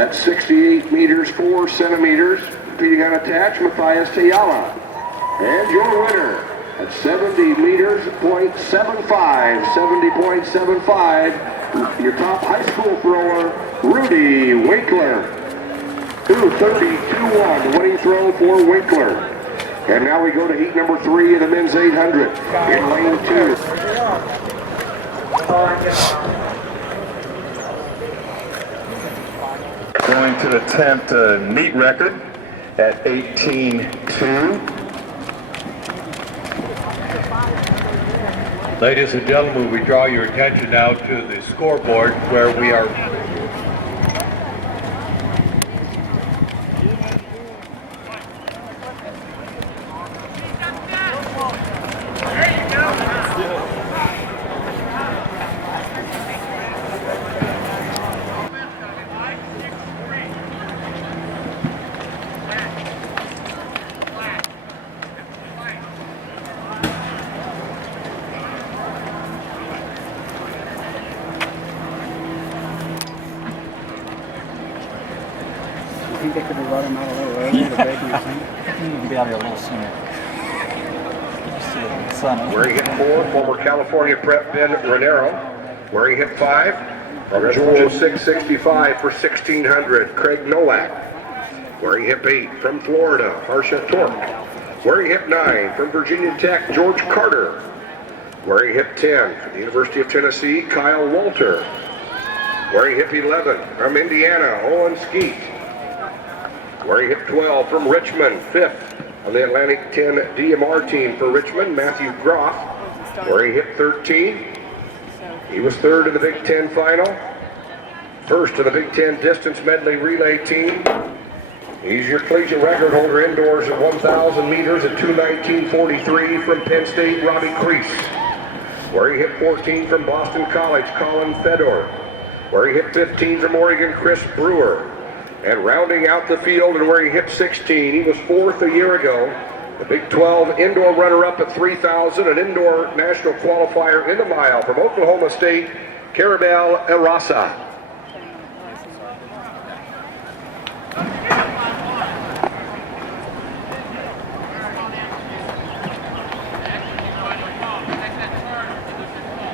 at 68 meters 4 centimeters. Competing on attach, Matthias Tayala. And your winner at 70 meters, 70.75, your top high school thrower, Rudy Winkler. 2:32.1, winning throw for Winkler. And now we go to heat number 3 of the men's 800 in lane 2. Going to attempt a meet record at 18.2. Ladies and gentlemen, we draw your attention now to the scoreboard where we are I think they could have brought him out a little earlier to break my thing. You need to be out here a little sooner. Where he hit 4, former California prep Ben Renero. Where he hit 5, from Georgia 665 for 1600, Craig Nowak. Where he hit 8, from Florida, Harsha Torque. Where he hit 9, from Virginia Tech, George Carter. Where he hit 10, from the University of Tennessee, Kyle Walter. Where he hit 11, from Indiana, Owen Skeet. Where he hit 12, from Richmond, 5th on the Atlantic 10 DMR team for Richmond, Matthew Groff. Where he hit 13, he was 3rd in the Big Ten final, 1st in the Big Ten distance medley relay team. He's your collegiate record holder indoors at 1,000 meters at 2:19.43 from Penn State, Robbie Crease. Where he hit 14 from Boston College, Colin Fedor. Where he hit 15 from Oregon, Chris Brewer. And rounding out the field and where he hit 16, he was 4th a year ago. The Big 12 indoor runner-up at 3,000, an indoor national qualifier in the mile from Oklahoma State, Carabel Erasa.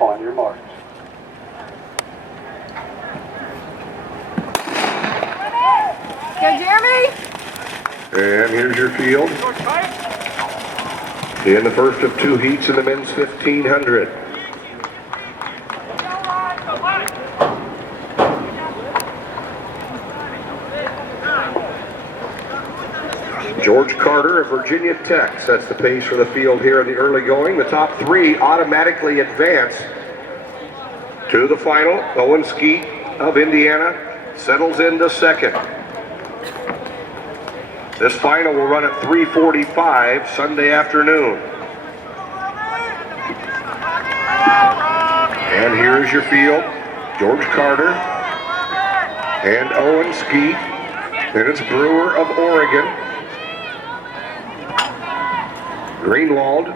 On your mark. Go, Jeremy! And here's your field. In the first of 2 heats in the men's 1500. George Carter of Virginia Tech sets the pace for the field here in the early going. The top 3 automatically advance to the final. Owen Skeet of Indiana settles into 2nd. This final will run at 3:45 Sunday afternoon. And here's your field. George Carter and Owen Skeet. Then it's Brewer of Oregon. Greenwald,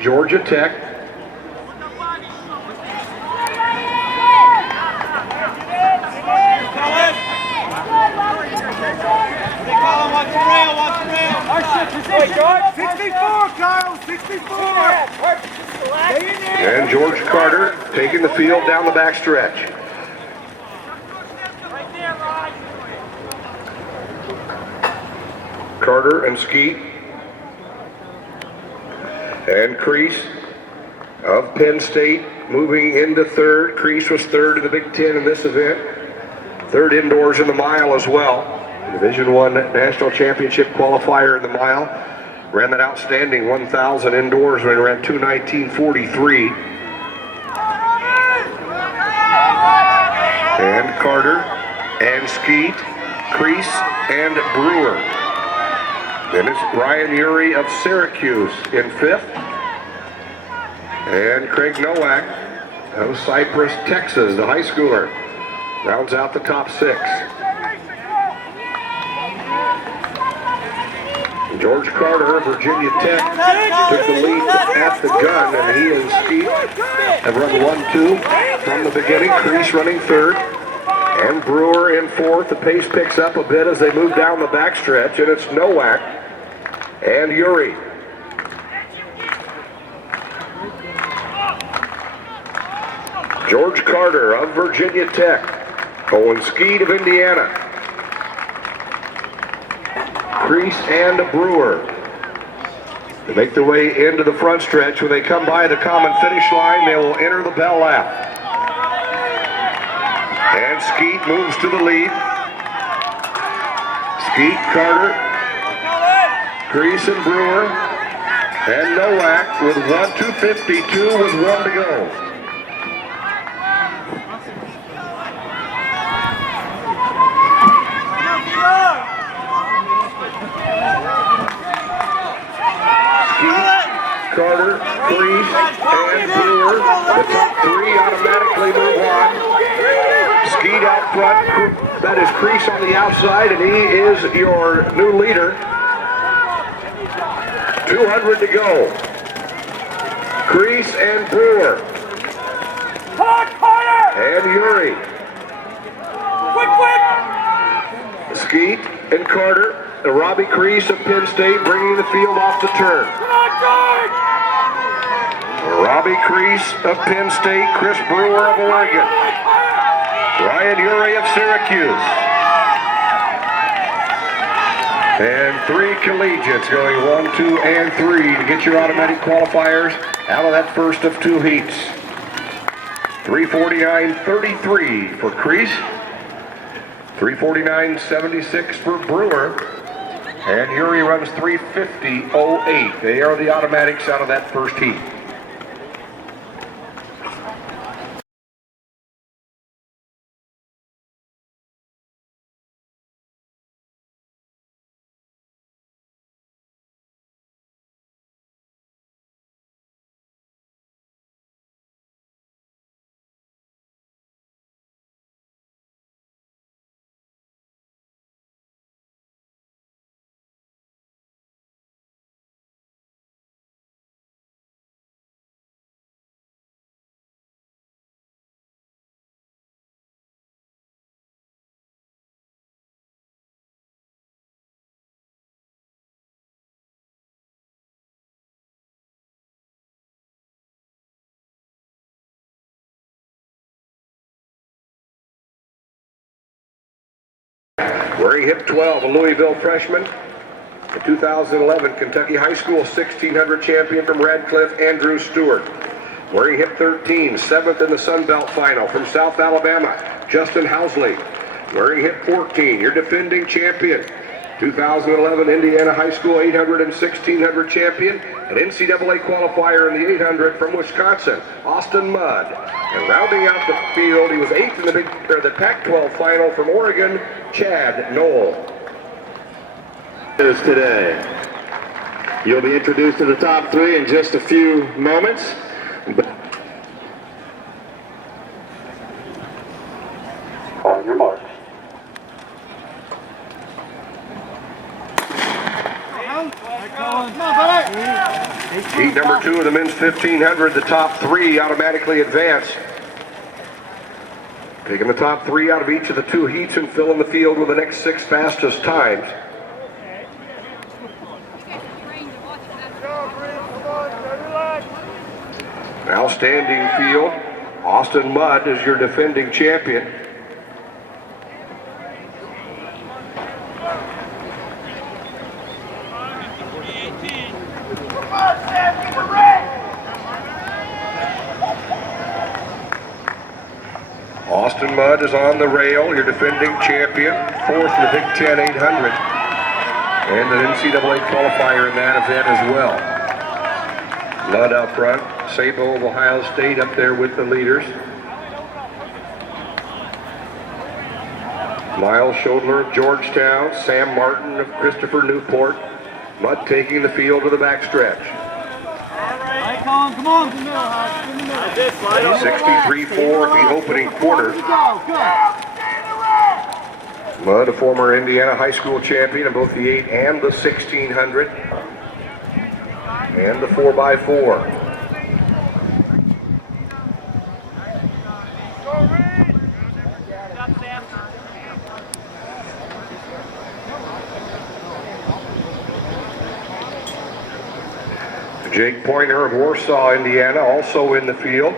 Georgia Tech. Wait, George, 64, Kyle, 64. And George Carter taking the field down the back stretch. Carter and Skeet. And Crease of Penn State moving into 3rd. Crease was 3rd in the Big Ten in this event. 3rd indoors in the mile as well. Division I National Championship qualifier in the mile. Ran that outstanding 1,000 indoors when he ran 2:19.43. And Carter and Skeet, Crease and Brewer. Then it's Brian Urey of Syracuse in 5th. And Craig Nowak of Cypress, Texas, the high schooler, rounds out the top 6. George Carter of Virginia Tech took the lead at the gun, and he and Skeet have run 1-2 from the beginning. Crease running 3rd, And Brewer in fourth. The pace picks up a bit as they move down the backstretch, and it's Nowak and Uri. George Carter of Virginia Tech. Owen Skeet of Indiana. Crease and Brewer. They make their way into the front stretch. When they come by the common finish line, they will enter the bell lap. And Skeet moves to the lead. Skeet, Carter, Crease and Brewer, and Nowak with 1:2:52 with 1 to go. Carter, Crease, and Brewer. The top three automatically move on. Skeet out front. That is Crease on the outside, and he is your new leader. 200 to go. Crease and Brewer. And Uri. Skeet and Carter. Robbie Crease of Penn State bringing the field off the turn. Robbie Crease of Penn State, Chris Brewer of Oregon, Ryan Uri of Syracuse, and 3 collegiates going 1, 2, and 3 to get your automatic qualifiers out of that first of 2 heats. 3:49.33 for Crease, 3:49.76 for Brewer, and Uri runs 3:50.08. They are the automatics out of that first heat. Where he hit 12, a Louisville freshman, the 2011 Kentucky High School 1600 champion from Radcliffe, Andrew Stewart. Where he hit 13, 7th in the Sun Belt final from South Alabama, Justin Housley. Where he hit 14, your defending champion, 2011 Indiana High School 800 and 1600 champion, an NCAA qualifier in the 800 from Wisconsin, Austin Mudd. And rounding out the field, he was 8th in the Pac-12 final from Oregon, Chad Knoll. Today, you'll be introduced to the top 3 in just a few moments. On your mark. Heat number 2 of the men's 1500, the top 3 automatically advance. Taking the top 3 out of each of the 2 heats and filling the field with the next 6 fastest times. Outstanding field. Austin Mudd is your defending champion. Austin Mudd is on the rail, your defending champion, 4th in the Big Ten 800, and an NCAA qualifier in that event as well. Mudd up front, Sabo of Ohio State up there with the leaders. Miles Shodler of Georgetown, Sam Martin of Christopher Newport. Mudd taking the field to the backstretch. Come on. 63-4 at the opening quarter. Mudd, a former Indiana high school champion in both the 8 and the 1600. And the 4x4. Jake Pointer of Warsaw, Indiana, also in the field.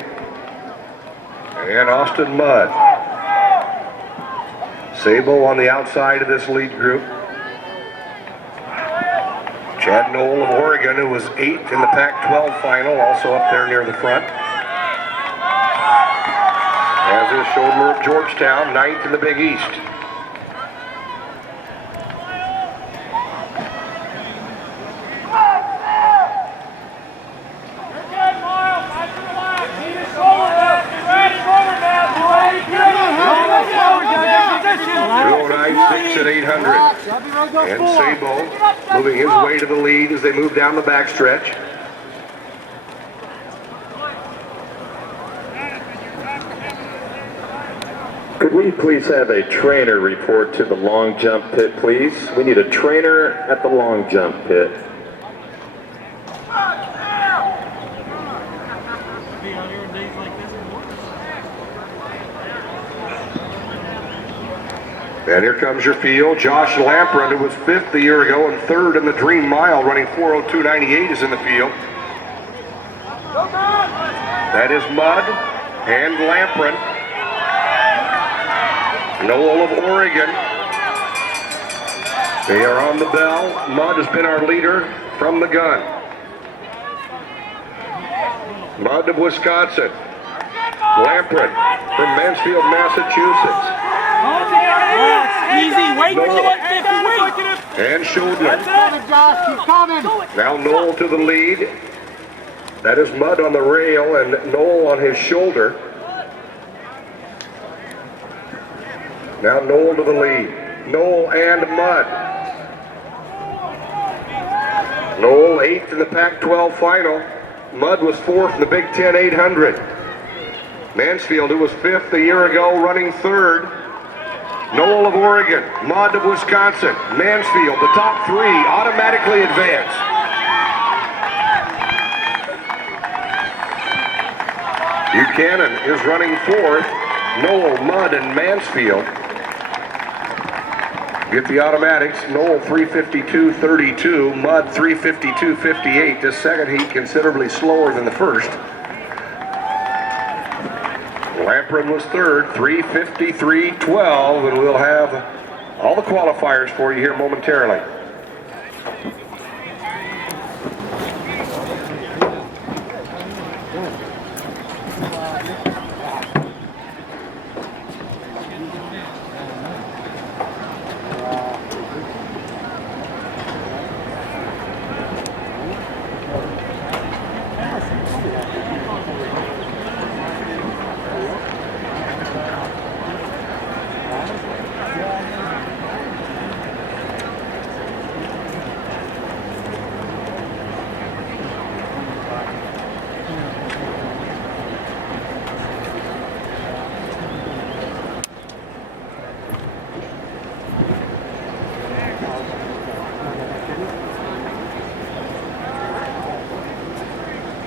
And Austin Mudd. Sabo on the outside of this lead group. Chad Knoll of Oregon, who was 8th in the Pac-12 final, also up there near the front. As is Schoedler of Georgetown, 9th in the Big East. At 800. And Sabo moving his way to the lead as they move down the backstretch. Could we please have a trainer report to the long jump pit, please? We need a trainer at the long jump pit. And here comes your field. Josh Lampron, who was 5th a year ago and 3rd in the Dream Mile, running 4:02.98, is in the field. That is Mudd and Lampron. Knoll of Oregon. They are on the bell. Mudd has been our leader from the gun. Mudd of Wisconsin. Lampron from Mansfield, Massachusetts. Easy, wait for the 150, And Schoedler. Now Knoll to the lead. That is Mudd on the rail and Knoll on his shoulder. Now Knoll to the lead. Knoll and Mudd. Knoll 8th in the Pac-12 final. Mudd was 4th in the Big Ten 800. Mansfield, who was 5th a year ago, running 3rd. Knoll of Oregon, Mudd of Wisconsin, Mansfield, the top 3 automatically advance. Buchanan is running 4th. Knoll, Mudd, and Mansfield get the automatics. Knoll 3:52.32, Mudd 3:52.58. This second heat considerably slower than the first. Lampron was 3rd, 3:53.12, and we'll have all the qualifiers for you here momentarily.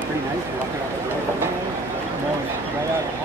Pretty nice. Walk it out the road. No, right out.